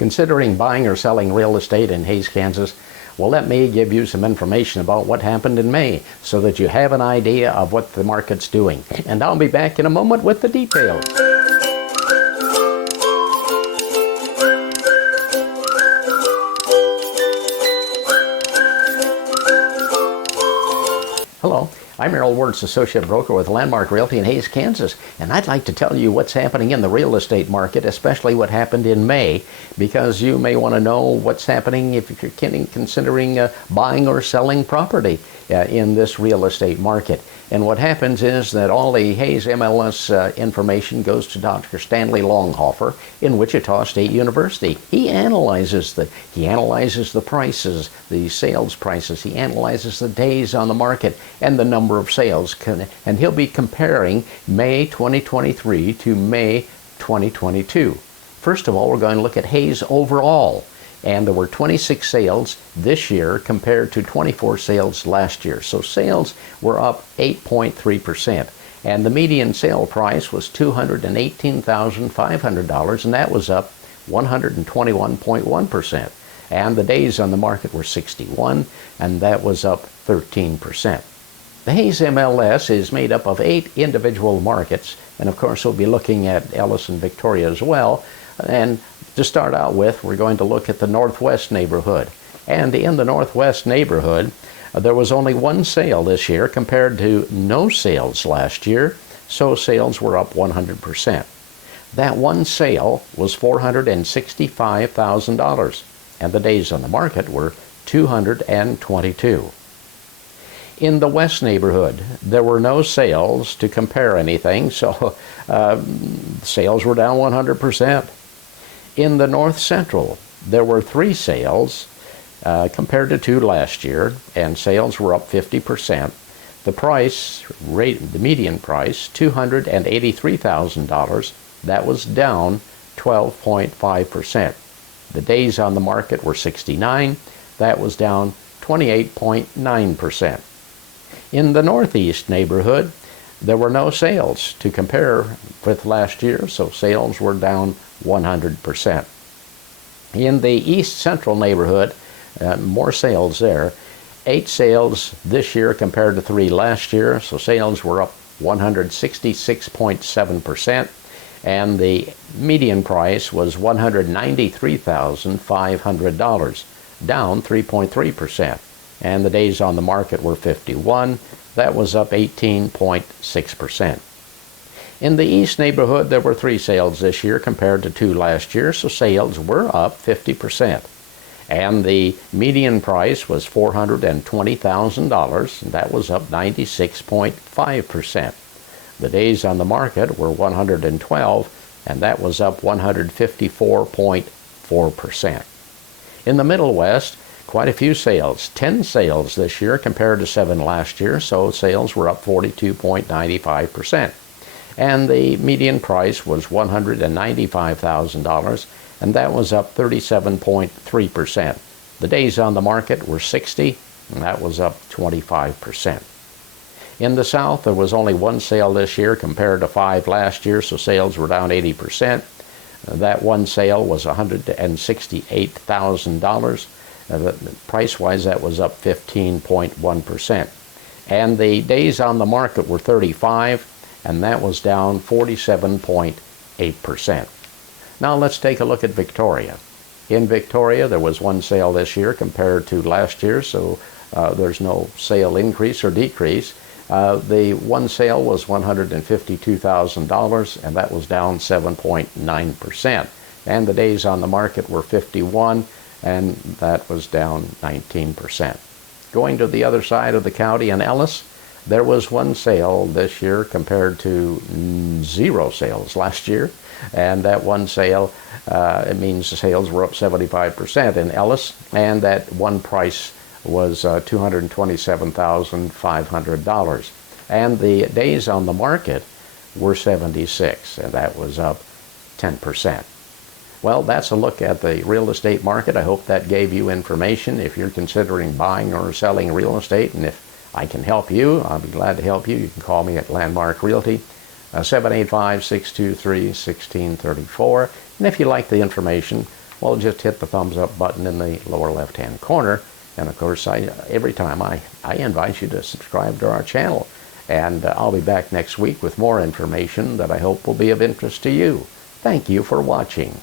Considering buying or selling real estate in Hays, Kansas? Well, let me give you some information about what happened in May so that you have an idea of what the market's doing. And I'll be back in a moment with the details. Hello. I'm Errol Wirtz, Associate Broker with Landmark Realty in Hays, Kansas, and I'd like to tell you what's happening in the real estate market, especially what happened in May, because you may want to know what's happening if you're considering buying or selling property in this real estate market. And what happens is that all the Hays MLS information goes to Dr. Stanley Longhofer in Wichita State University. He analyzes the prices, the sales prices. He analyzes the days on the market and the number of sales. And he'll be comparing May 2023 to May 2022. First of all, we're going to look at Hays overall. And there were 26 sales this year compared to 24 sales last year. So sales were up 8.3%. And the median sale price was $218,500, and that was up 121.1%. And the days on the market were 61, and that was up 13%. The Hays MLS is made up of 8 individual markets, and of course we'll be looking at Ellis and Victoria as well. And to start out with, we're going to look at the Northwest neighborhood. And in the Northwest neighborhood, there was only one sale this year compared to no sales last year, so sales were up 100%. That one sale was $465,000, and the days on the market were 222. In the West neighborhood, there were no sales to compare anything, so sales were down 100%. In the North Central, there were 3 sales compared to 2 last year, and sales were up 50%. The median price, $283,000, that was down 12.5%. The days on the market were 69, that was down 28.9%. In the Northeast neighborhood, there were no sales to compare with last year, so sales were down 100%. In the East Central neighborhood, more sales there. 8 sales this year compared to 3 last year, so sales were up 166.7%, and the median price was $193,500, down 3.3%. And the days on the market were 51. That was up 18.6%. In the East neighborhood, there were 3 sales this year compared to 2 last year, so sales were up 50%. And the median price was $420,000, and that was up 96.5%. The days on the market were 112, and that was up 154.4%. In the Middle West, quite a few sales, 10 sales this year compared to 7 last year, so sales were up 42.95%. And the median price was $195,000, and that was up 37.3%. The days on the market were 60, and that was up 25%. In the South, there was only 1 sale this year compared to 5 last year, so sales were down 80%. That one sale was $168,000. Price-wise, that was up 15.1%. And the days on the market were 35, and that was down 47.8%. Now let's take a look at Victoria. In Victoria, there was 1 sale this year compared to last year, so there's no sale increase or decrease. The one sale was $152,000, and that was down 7.9%. And the days on the market were 51, and that was down 19%. Going to the other side of the county in Ellis, there was 1 sale this year compared to 0 sales last year, and that 1 sale, it means the sales were up 75% in Ellis, and that one price was $227,500. And the days on the market were 76, and that was up 10%. Well, that's a look at the real estate market. I hope that gave you information if you're considering buying or selling real estate. And if I can help you, I'll be glad to help you. You can call me at Landmark Realty, 785-623-1634. And if you like the information, well, just hit the thumbs up button in the lower left-hand corner. And of course, every time I invite you to subscribe to our channel. And I'll be back next week with more information that I hope will be of interest to you. Thank you for watching.